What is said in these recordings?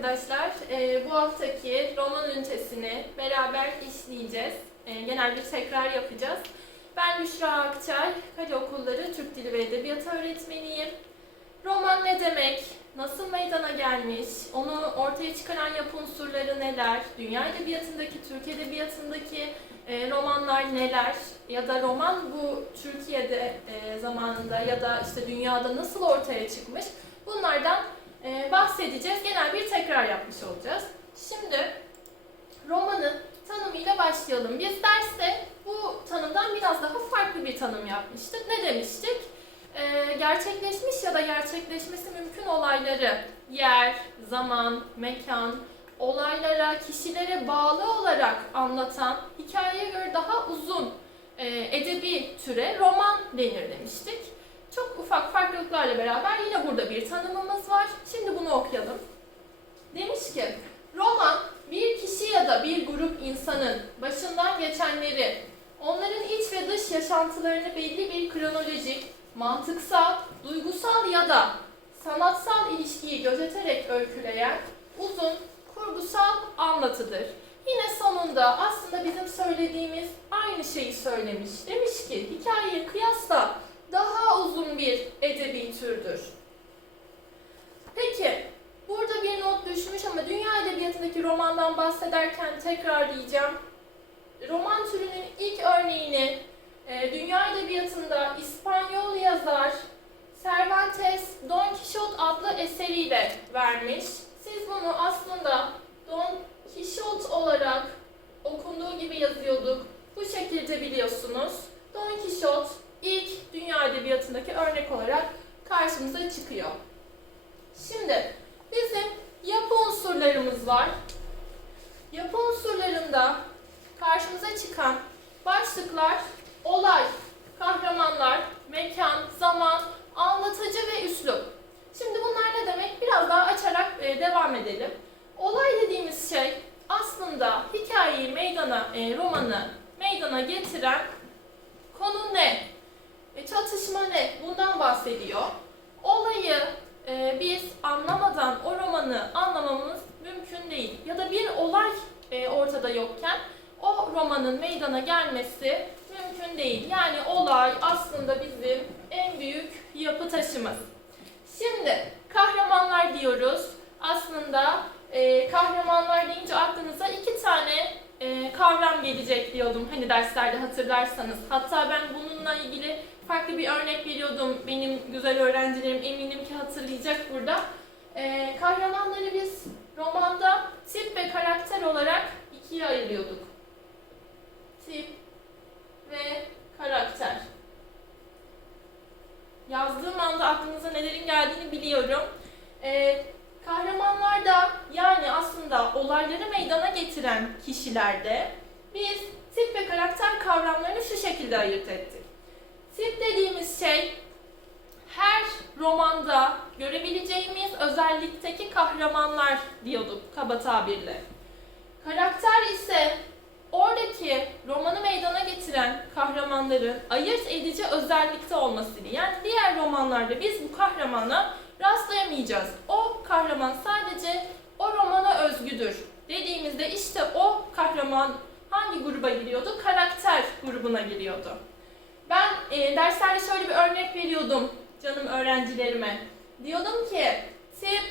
arkadaşlar. Ee, bu haftaki roman ünitesini beraber işleyeceğiz. Ee, genel bir tekrar yapacağız. Ben Büşra Akçay, Kale Okulları Türk Dili ve Edebiyatı öğretmeniyim. Roman ne demek? Nasıl meydana gelmiş? Onu ortaya çıkaran yapı unsurları neler? Dünya edebiyatındaki, Türk edebiyatındaki e, romanlar neler? Ya da roman bu Türkiye'de e, zamanında ya da işte dünyada nasıl ortaya çıkmış? Bunlardan e, bahsedeceğiz. Genel bir tekrar yapmış olacağız. Şimdi romanın tanımıyla başlayalım. Biz derste bu tanımdan biraz daha farklı bir tanım yapmıştık. Ne demiştik? E, gerçekleşmiş ya da gerçekleşmesi mümkün olayları yer, zaman, mekan, olaylara, kişilere bağlı olarak anlatan, hikayeye göre daha uzun e, edebi türe roman denir demiştik. Çok ufak farklılıklarla beraber yine burada bir tanımımız var. Şimdi bunu okuyalım. Demiş ki, roman bir kişi ya da bir grup insanın başından geçenleri, onların iç ve dış yaşantılarını belli bir kronolojik, mantıksal, duygusal ya da sanatsal ilişkiyi gözeterek öyküleyen uzun, kurgusal anlatıdır. Yine sonunda aslında bizim söylediğimiz aynı şeyi söylemiş. Demiş ki hikayeye kıyasla daha uzun bir edebi türdür. Peki, burada bir not düşmüş ama dünya edebiyatındaki romandan bahsederken tekrar diyeceğim. Roman türünün ilk örneğini e, dünya edebiyatında İspanyol yazar Cervantes Don Quixote adlı eseriyle vermiş. Siz bunu aslında Don Quixote olarak okunduğu gibi yazıyorduk. Bu şekilde biliyorsunuz. Don Quixote ilk dünya edebiyatındaki örnek olarak karşımıza çıkıyor. Şimdi bizim yapı unsurlarımız var. Yapı unsurlarında karşımıza çıkan başlıklar olay, kahramanlar, mekan, zaman, anlatıcı ve üslup. Şimdi bunlar ne demek? Biraz daha açarak e, devam edelim. Olay dediğimiz şey aslında hikayeyi meydana, e, romanı meydana getiren konu ne? E, çatışma ne? Bundan bahsediyor. Olayı e, biz anlamadan o romanı anlamamız mümkün değil. Ya da bir olay e, ortada yokken o romanın meydana gelmesi mümkün değil. Yani olay aslında bizim en büyük yapı taşımız. Şimdi kahramanlar diyoruz. Aslında e, kahramanlar deyince aklınıza iki tane e, kavram gelecek diyordum. Hani derslerde hatırlarsanız. Hatta ben bununla ilgili farklı bir örnek veriyordum. Benim güzel öğrencilerim eminim ki hatırlayacak burada. E, kahramanları biz romanda tip ve karakter olarak ikiye ayırıyorduk. Tip ve karakter. Yazdığım anda aklınıza nelerin geldiğini biliyorum. Ee, kahramanlar da yani aslında olayları meydana getiren kişilerde biz tip ve karakter kavramlarını şu şekilde ayırt ettik. Tip dediğimiz şey her romanda görebileceğimiz özellikteki kahramanlar diyorduk kaba tabirle. Karakter ise oradaki romanı meydana getiren kahramanların ayırt edici özellikte olmasını. Yani diğer romanlarda biz bu kahramana rastlayamayacağız. O kahraman sadece o romana özgüdür dediğimizde işte o kahraman hangi gruba giriyordu? Karakter grubuna giriyordu. Ben e, derslerde şöyle bir örnek veriyordum canım öğrencilerime. Diyordum ki tip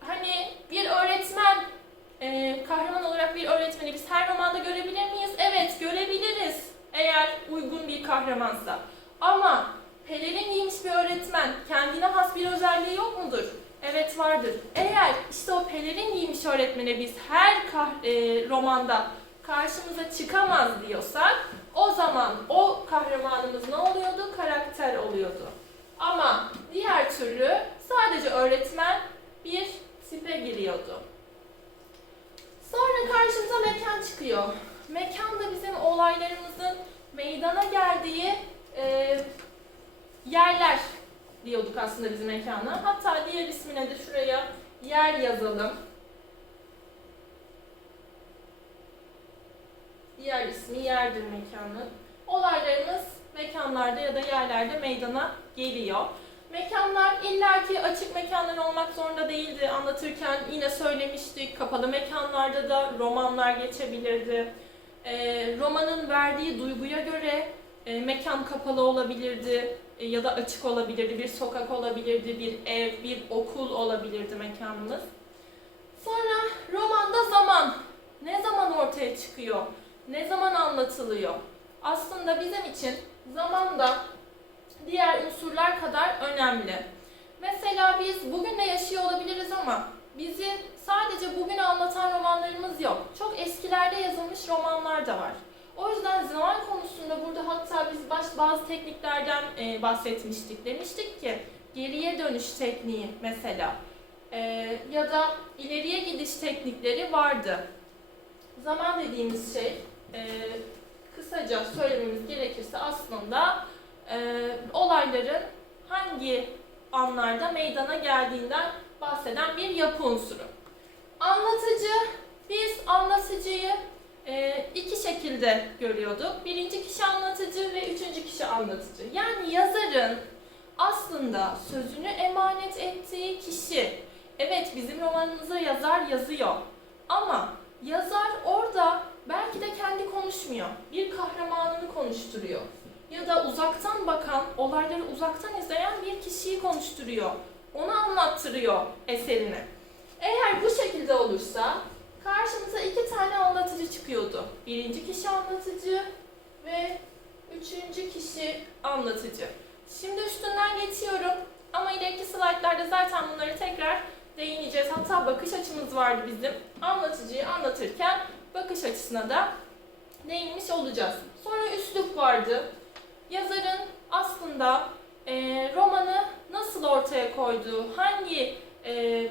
hani bir öğretmen e, kahraman olarak bir öğretmeni biz her romanda görebilir miyiz? Evet görebiliriz eğer uygun bir kahramansa. Ama pelerin bir öğretmen kendine has bir özelliği yok mudur? Evet vardır. Eğer işte o pelerin giymiş öğretmene biz her kah- e, romanda karşımıza çıkamaz diyorsak o zaman o kahramanımız ne oluyordu? Karakter oluyordu. Ama diğer türlü sadece öğretmen bir tipe giriyordu. Sonra karşımıza mekan çıkıyor. Mekan da bizim olaylarımızın meydana geldiği e, yerler diyorduk aslında biz mekana. Hatta diğer ismine de şuraya yer yazalım. Diğer ismi yerdir mekanın. Olaylarımız mekanlarda ya da yerlerde meydana geliyor. Mekanlar illaki açık mekanlar olmak zorunda değildi. Anlatırken yine söylemiştik. Kapalı mekanlarda da romanlar geçebilirdi. Ee, romanın verdiği duyguya göre e, mekan kapalı olabilirdi e, ya da açık olabilirdi. Bir sokak olabilirdi, bir ev, bir okul olabilirdi mekanımız. Sonra romanda zaman. Ne zaman ortaya çıkıyor? Ne zaman anlatılıyor? Aslında bizim için zaman da diğer unsurlar kadar önemli. Mesela biz bugün de yaşıyor olabiliriz ama bizi sadece bugünü anlatan romanlarımız yok. Çok eskilerde yazılmış romanlar da var. O yüzden zaman konusunda burada hatta biz bazı tekniklerden e, bahsetmiştik. Demiştik ki geriye dönüş tekniği mesela e, ya da ileriye gidiş teknikleri vardı. Zaman dediğimiz şey e, kısaca söylememiz gerekirse aslında e, olayların hangi anlarda meydana geldiğinden bahseden bir yapı unsuru. Anlatıcı, biz anlatıcıyı iki şekilde görüyorduk. Birinci kişi anlatıcı ve üçüncü kişi anlatıcı. Yani yazarın aslında sözünü emanet ettiği kişi. Evet bizim romanımızı yazar yazıyor. Ama yazar orada belki de kendi konuşmuyor. Bir kahramanını konuşturuyor. Ya da uzaktan bakan, olayları uzaktan izleyen bir kişiyi konuşturuyor. Onu anlattırıyor eserini. Eğer bu şekilde olursa karşımıza iki tane anlatıcı çıkıyordu. Birinci kişi anlatıcı ve üçüncü kişi anlatıcı. Şimdi üstünden geçiyorum ama ileriki slaytlarda zaten bunları tekrar değineceğiz. Hatta bakış açımız vardı bizim. Anlatıcıyı anlatırken bakış açısına da değinmiş olacağız. Sonra üslup vardı. Yazarın aslında e, romanı nasıl ortaya koyduğu, hangi e,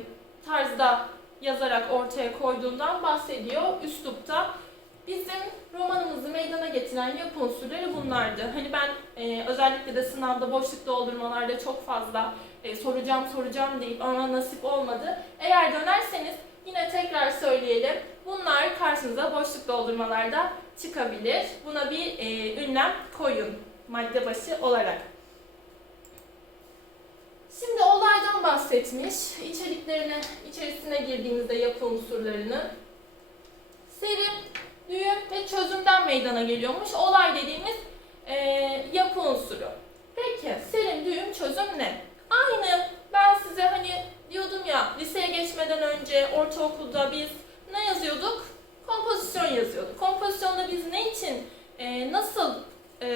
tarzda yazarak ortaya koyduğundan bahsediyor üslupta. Bizim romanımızı meydana getiren yapı unsurları bunlardı. Hani ben e, özellikle de sınavda boşluk doldurmalarda çok fazla e, soracağım soracağım deyip ama nasip olmadı. Eğer dönerseniz yine tekrar söyleyelim. Bunlar karşınıza boşluk doldurmalarda çıkabilir. Buna bir e, ünlem koyun madde başı olarak. Şimdi olaydan bahsetmiş. İçeriklerine, içerisine girdiğimizde yapı unsurlarını. Serim, düğüm ve çözümden meydana geliyormuş. Olay dediğimiz e, yapı unsuru. Peki serim, düğüm, çözüm ne? Aynı ben size hani diyordum ya liseye geçmeden önce ortaokulda biz ne yazıyorduk? Kompozisyon yazıyorduk. Kompozisyonda biz ne için, e, nasıl e,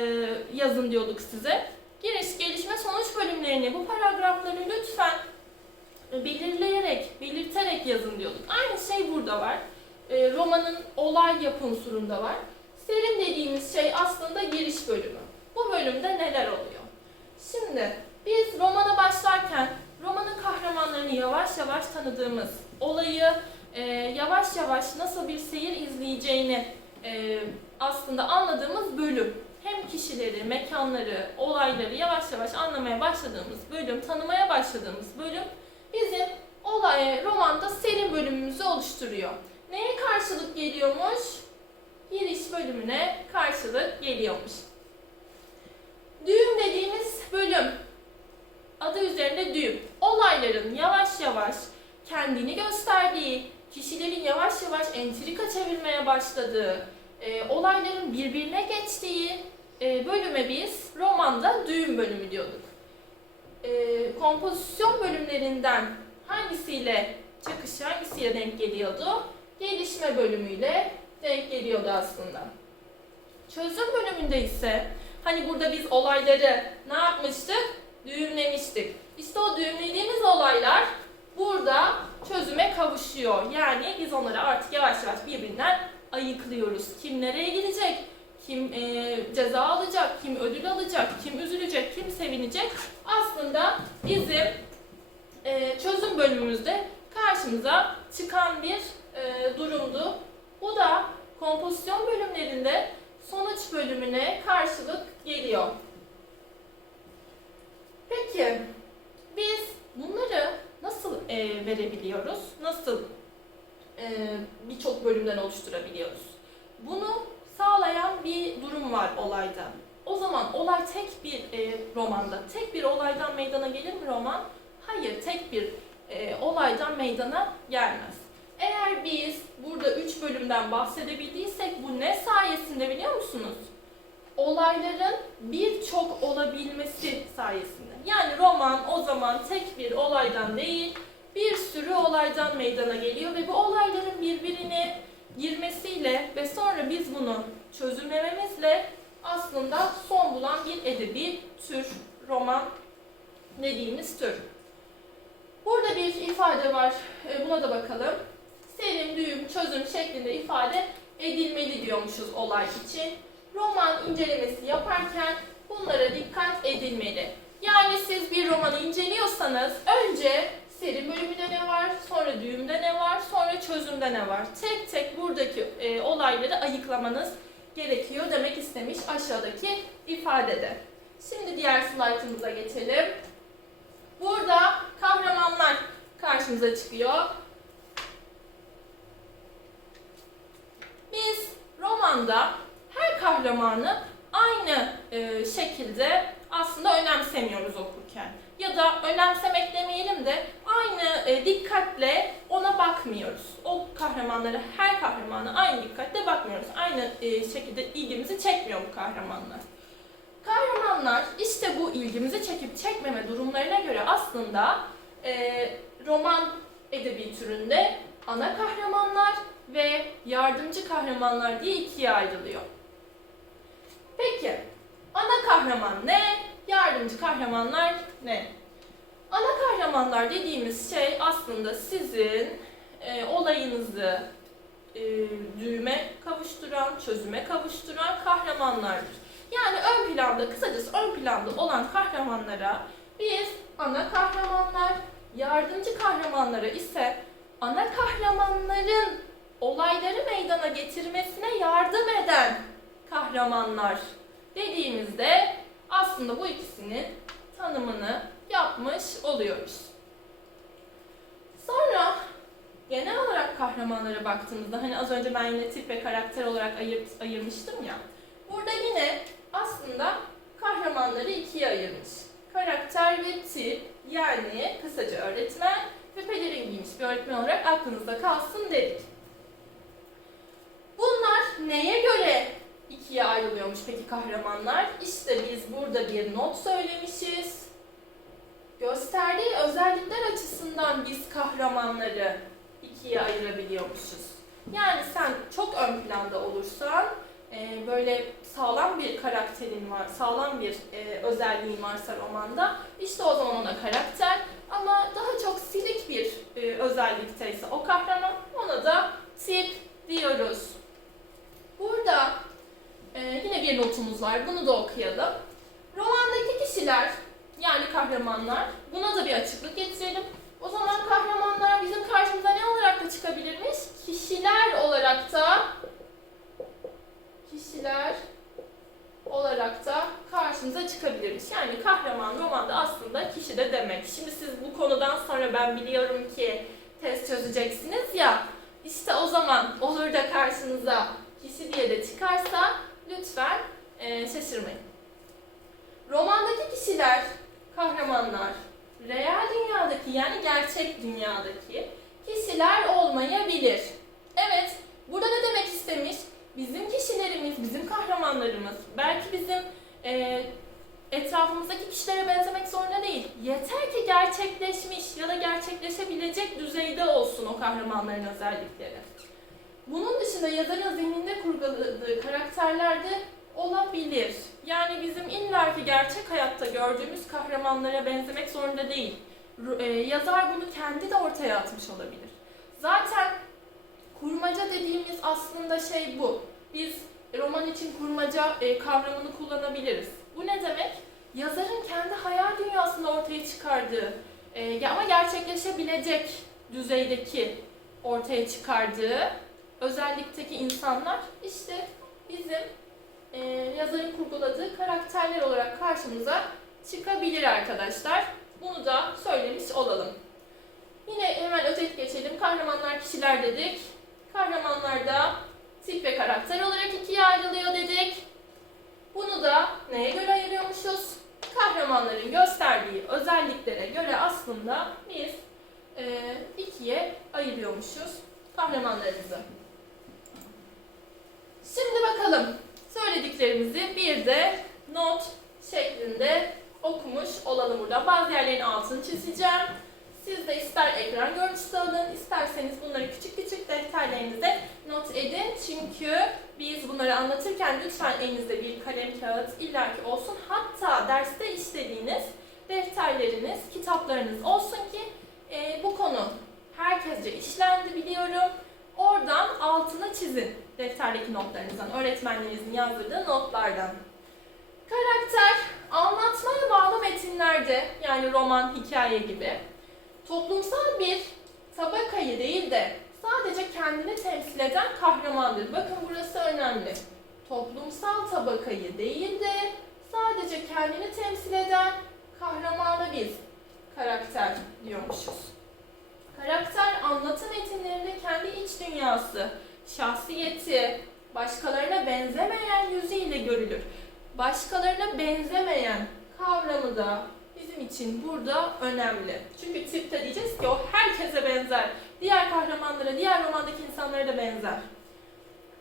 yazın diyorduk size? Giriş, gelişme, sonuç bölümlerini, bu paragrafları lütfen belirleyerek, belirterek yazın diyorduk. Aynı şey burada var. E, romanın olay yapı unsurunda var. Serim dediğimiz şey aslında giriş bölümü. Bu bölümde neler oluyor? Şimdi biz romana başlarken romanın kahramanlarını yavaş yavaş tanıdığımız, olayı e, yavaş yavaş nasıl bir seyir izleyeceğini e, aslında anladığımız bölüm. Kişileri, mekanları, olayları yavaş yavaş anlamaya başladığımız bölüm, tanımaya başladığımız bölüm bizim olay, romanda serim bölümümüzü oluşturuyor. Neye karşılık geliyormuş? Giriş bölümüne karşılık geliyormuş. Düğüm dediğimiz bölüm, adı üzerinde düğüm. Olayların yavaş yavaş kendini gösterdiği, kişilerin yavaş yavaş entrika çevirmeye başladığı, e, olayların birbirine geçtiği e, bölüme biz romanda düğüm bölümü diyorduk. E, kompozisyon bölümlerinden hangisiyle çakış, hangisiyle denk geliyordu? Gelişme bölümüyle denk geliyordu aslında. Çözüm bölümünde ise hani burada biz olayları ne yapmıştık? Düğümlemiştik. İşte o düğümlediğimiz olaylar burada çözüme kavuşuyor. Yani biz onları artık yavaş yavaş birbirinden ayıklıyoruz. Kim nereye gidecek? Kim e, ceza alacak? Kim ödül alacak? Kim üzülecek? Kim sevinecek? Aslında bizim e, çözüm bölümümüzde karşımıza çıkan bir e, durumdu. Bu da kompozisyon bölümlerinde sonuç bölümüne karşılık geliyor. Peki biz bunları nasıl e, verebiliyoruz? Nasıl e, birçok bölümden oluşturabiliyoruz? Bunu sağlayan bir durum var olayda. O zaman olay tek bir e, romanda, tek bir olaydan meydana gelir mi roman? Hayır, tek bir e, olaydan meydana gelmez. Eğer biz burada üç bölümden bahsedebildiysek bu ne sayesinde biliyor musunuz? Olayların birçok olabilmesi sayesinde. Yani roman o zaman tek bir olaydan değil, bir sürü olaydan meydana geliyor ve bu olayların birbirine girmesiyle ve sonra biz bunu çözümlememizle aslında son bulan bir edebi tür, roman dediğimiz tür. Burada bir ifade var, e, buna da bakalım. Serim, düğüm, çözüm şeklinde ifade edilmeli diyormuşuz olay için. Roman incelemesi yaparken bunlara dikkat edilmeli. Yani siz bir romanı inceliyorsanız önce seri bölümünde ne var, sonra düğümde ne var, sonra çözümde ne var. Tek tek buradaki e, olayları ayıklamanız gerekiyor demek istemiş aşağıdaki ifadede. Şimdi diğer slaytımıza geçelim. Burada kahramanlar karşımıza çıkıyor. Biz romanda her kahramanı aynı e, şekilde aslında önemsemiyoruz okurken. Ya da önemsemek demeyelim de aynı e, dikkatle ona bakmıyoruz. O kahramanlara, her kahramana aynı dikkatle bakmıyoruz. Aynı e, şekilde ilgimizi çekmiyor bu kahramanlar. Kahramanlar işte bu ilgimizi çekip çekmeme durumlarına göre aslında e, roman edebi türünde ana kahramanlar ve yardımcı kahramanlar diye ikiye ayrılıyor. Peki, ana kahraman ne? Yardımcı kahramanlar ne? Ana kahramanlar dediğimiz şey aslında sizin e, olayınızı e, düğüme kavuşturan, çözüme kavuşturan kahramanlardır. Yani ön planda, kısacası ön planda olan kahramanlara biz ana kahramanlar, yardımcı kahramanlara ise ana kahramanların olayları meydana getirmesine yardım eden kahramanlar dediğimizde aslında bu ikisinin tanımını yapmış oluyoruz. Sonra genel olarak kahramanlara baktığımızda hani az önce ben yine tip ve karakter olarak ayır, ayırmıştım ya. Burada yine aslında kahramanları ikiye ayırmış. Karakter ve tip yani kısaca öğretmen ve pelerin giymiş bir öğretmen olarak aklınızda kalsın dedik. Bunlar neye göre ikiye ayrılıyormuş peki kahramanlar? İşte biz burada bir not söylemişiz. Gösterdiği özellikler açısından biz kahramanları ikiye ayırabiliyormuşuz. Yani sen çok ön planda olursan, e, böyle sağlam bir karakterin var, sağlam bir e, özelliğin varsa romanda, işte o zaman ona karakter. Ama daha çok silik bir e, özellikteyse o kahraman, ona da tip diyoruz. Burada e, yine bir notumuz var, bunu da okuyalım. Romandaki kişiler, yani kahramanlar, buna da bir açıklık getirelim. O zaman kahramanlar bizim karşımıza ne olarak da çıkabilirmiş? Kişiler olarak da kişiler olarak da karşımıza çıkabilirmiş. Yani kahraman romanda aslında kişi de demek. Şimdi siz bu konudan sonra ben biliyorum ki test çözeceksiniz ya. İşte o zaman olur da karşınıza kişi diye de çıkarsa şaşırmayın. Romandaki kişiler, kahramanlar, real dünyadaki yani gerçek dünyadaki kişiler olmayabilir. Evet, burada ne demek istemiş? Bizim kişilerimiz, bizim kahramanlarımız, belki bizim e, etrafımızdaki kişilere benzemek zorunda değil. Yeter ki gerçekleşmiş ya da gerçekleşebilecek düzeyde olsun o kahramanların özellikleri. Bunun dışında yazarın zihninde kurguladığı karakterler de olabilir. Yani bizim illaki gerçek hayatta gördüğümüz kahramanlara benzemek zorunda değil. E, yazar bunu kendi de ortaya atmış olabilir. Zaten kurmaca dediğimiz aslında şey bu. Biz roman için kurmaca e, kavramını kullanabiliriz. Bu ne demek? Yazarın kendi hayal dünyasında ortaya çıkardığı e, ama gerçekleşebilecek düzeydeki ortaya çıkardığı özellikteki insanlar işte bizim e, yazarın kurguladığı karakterler olarak karşımıza çıkabilir arkadaşlar. Bunu da söylemiş olalım. Yine hemen özet geçelim. Kahramanlar kişiler dedik. Kahramanlar da tip ve karakter olarak ikiye ayrılıyor dedik. Bunu da neye göre ayırıyormuşuz? Kahramanların gösterdiği özelliklere göre aslında biz e, ikiye ayırıyormuşuz kahramanlarımızı. Şimdi bakalım söylediklerimizi bir de not şeklinde okumuş olalım burada. Bazı yerlerin altını çizeceğim. Siz de ister ekran görüntüsü alın, isterseniz bunları küçük küçük defterlerinize not edin. Çünkü biz bunları anlatırken lütfen elinizde bir kalem kağıt illaki olsun. Hatta derste işlediğiniz defterleriniz, kitaplarınız olsun ki e, bu konu herkesce işlendi biliyorum. Oradan altına çizin defterdeki notlarınızdan, öğretmenlerinizin yazdırdığı notlardan. Karakter, anlatmaya bağlı metinlerde yani roman, hikaye gibi toplumsal bir tabakayı değil de sadece kendini temsil eden kahramandır. Bakın burası önemli. Toplumsal tabakayı değil de sadece kendini temsil eden kahramana biz karakter diyormuşuz. Karakter anlatı metinlerinde kendi iç dünyası, şahsiyeti, başkalarına benzemeyen yüzüyle görülür. Başkalarına benzemeyen kavramı da bizim için burada önemli. Çünkü tipte diyeceğiz ki o herkese benzer. Diğer kahramanlara, diğer romandaki insanlara da benzer.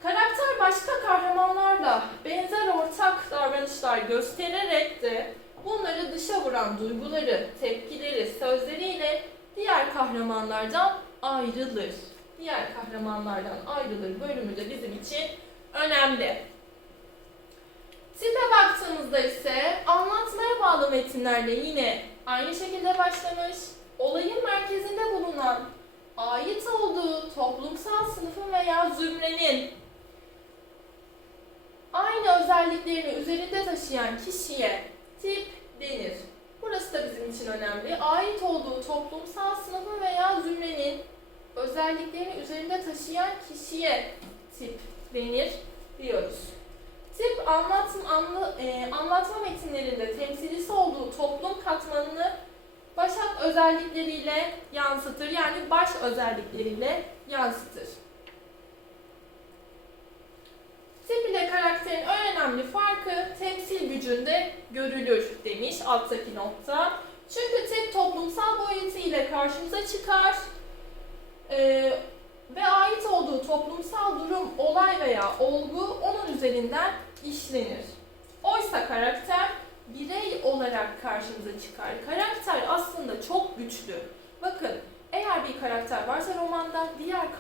Karakter başka kahramanlarla benzer ortak davranışlar göstererek de bunları dışa vuran duyguları, tepkileri, sözleriyle diğer kahramanlardan ayrılır. Diğer kahramanlardan ayrılır bölümü de bizim için önemli. Tipe baktığımızda ise anlatmaya bağlı metinlerde yine aynı şekilde başlamış, olayın merkezinde bulunan, ait olduğu toplumsal sınıfın veya zümrenin aynı özelliklerini üzerinde taşıyan kişiye tip denir. Burası da bizim için önemli. Ait olduğu toplumsal sınıfın veya zümrenin özelliklerini üzerinde taşıyan kişiye tip denir diyoruz. Tip anlatım, anlı, e, anlatma metinlerinde temsilcisi olduğu toplum katmanını başat özellikleriyle yansıtır. Yani baş özellikleriyle yansıtır. Tip karakterin en önemli farkı temsil gücünde görülür demiş alttaki notta. Çünkü tip toplumsal boyutu ile karşımıza çıkar ee, ve ait olduğu toplumsal durum, olay veya olgu onun üzerinden işlenir. Oysa karakter birey olarak karşımıza çıkar. Karakter aslında çok güçlü. Bakın eğer bir karakter varsa romanda diğer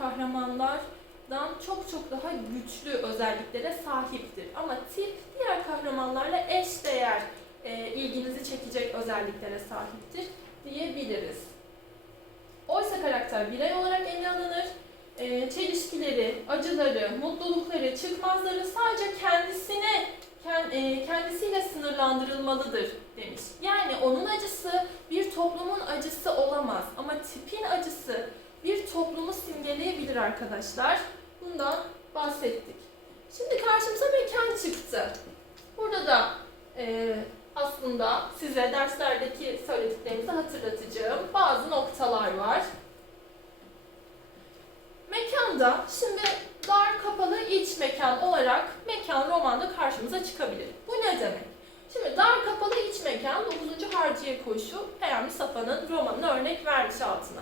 kahramanlardan çok çok daha güçlü özelliklere sahiptir. Ama tip diğer kahramanlarla eşdeğer e, ilginizi çekecek özelliklere sahiptir diyebiliriz. Oysa karakter birey olarak ele alınır. E, çelişkileri, acıları, mutlulukları, çıkmazları sadece kendisine e, kendisiyle sınırlandırılmalıdır demiş. Yani onun acısı bir toplumun acısı olamaz ama tipin acısı bir toplumu simgeleyebilir arkadaşlar. Bundan bahsettik. Şimdi karşımıza mekan çıktı. Burada da e, aslında size derslerdeki söylediklerimizi hatırlatacağım bazı noktalar var. Mekanda şimdi dar kapalı iç mekan olarak mekan romanda karşımıza çıkabilir. Bu ne demek? Şimdi dar kapalı iç mekan 9. Harciye koşu Peyami Safa'nın romanını örnek vermiş altına.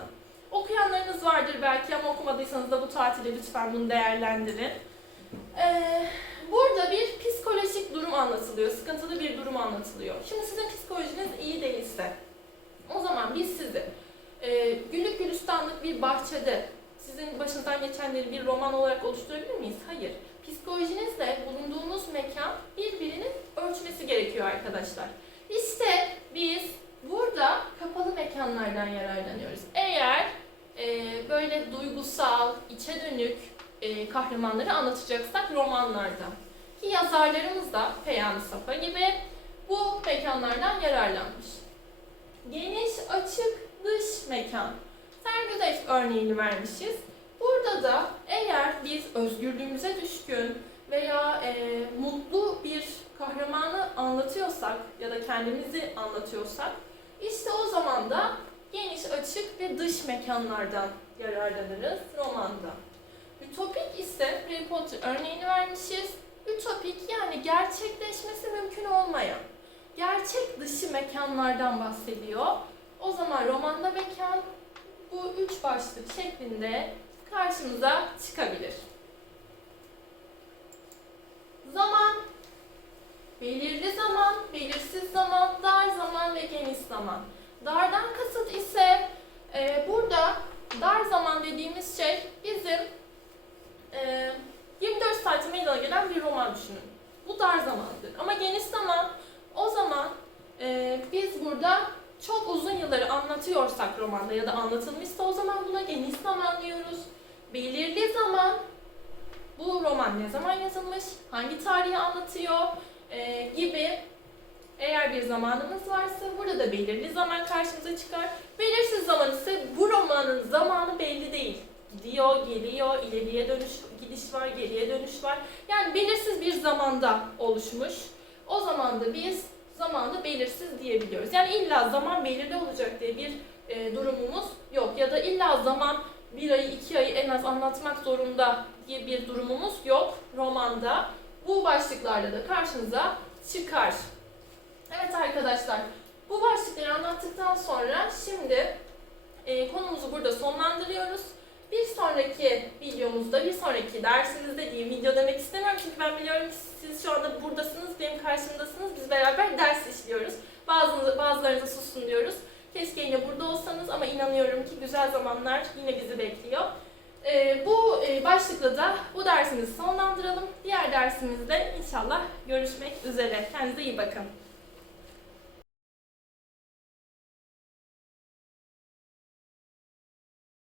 Okuyanlarınız vardır belki ama okumadıysanız da bu tatilde lütfen bunu değerlendirin. Ee, burada bir psikolojik durum anlatılıyor, sıkıntılı bir durum anlatılıyor. Şimdi sizin psikolojiniz iyi değilse, o zaman biz sizi e, güllük gülistanlık bir bahçede sizin başınızdan geçenleri bir roman olarak oluşturabilir miyiz? Hayır. Psikolojinizle bulunduğunuz mekan birbirinin ölçmesi gerekiyor arkadaşlar. İşte biz burada kapalı mekanlardan yararlanıyoruz. Eğer e, böyle duygusal, içe dönük e, kahramanları anlatacaksak romanlarda. Ki yazarlarımız da Peyami Safa gibi bu mekanlardan yararlanmış. Geniş, açık, dış mekan. Sergüdeş örneğini vermişiz. Burada da eğer biz özgürlüğümüze düşkün veya e, mutlu bir kahramanı anlatıyorsak ya da kendimizi anlatıyorsak işte o zaman da dış mekanlardan yararlanırız romanda. Ütopik ise Harry Potter örneğini vermişiz. ütopik yani gerçekleşmesi mümkün olmayan, gerçek dışı mekanlardan bahsediyor. O zaman romanda mekan bu üç başlık şeklinde karşımıza çıkabilir. Zaman, belirli zaman, belirsiz zaman, dar zaman ve geniş zaman. Dardan kasıt ise e, burada dar zaman dediğimiz şey bizim e, 24 saate meydana gelen bir roman düşünün. Bu dar zamandır. Ama geniş zaman o zaman e, biz burada çok uzun yılları anlatıyorsak romanda ya da anlatılmışsa o zaman buna geniş zaman diyoruz. Belirli zaman bu roman ne zaman yazılmış, hangi tarihi anlatıyor e, gibi eğer bir zamanımız varsa burada da belirli zaman karşımıza çıkar. Belirsiz zaman ise bu romanın zamanı belli değil. Gidiyor, geliyor, ileriye dönüş, gidiş var, geriye dönüş var. Yani belirsiz bir zamanda oluşmuş. O zaman da biz zamanı belirsiz diyebiliyoruz. Yani illa zaman belirli olacak diye bir e, durumumuz yok. Ya da illa zaman bir ayı, iki ayı en az anlatmak zorunda diye bir durumumuz yok romanda. Bu başlıklarda da karşınıza çıkar. Evet arkadaşlar, bu başlıkları anlattıktan sonra şimdi e, konumuzu burada sonlandırıyoruz. Bir sonraki videomuzda, bir sonraki dersimizde diyeyim, video demek istemiyorum çünkü ben biliyorum ki siz şu anda buradasınız, benim karşımdasınız, biz beraber ders işliyoruz. Bazı, bazılarınıza susun diyoruz. Keşke yine burada olsanız ama inanıyorum ki güzel zamanlar yine bizi bekliyor. E, bu e, başlıkla da bu dersimizi sonlandıralım. Diğer dersimizde inşallah görüşmek üzere. Kendinize iyi bakın.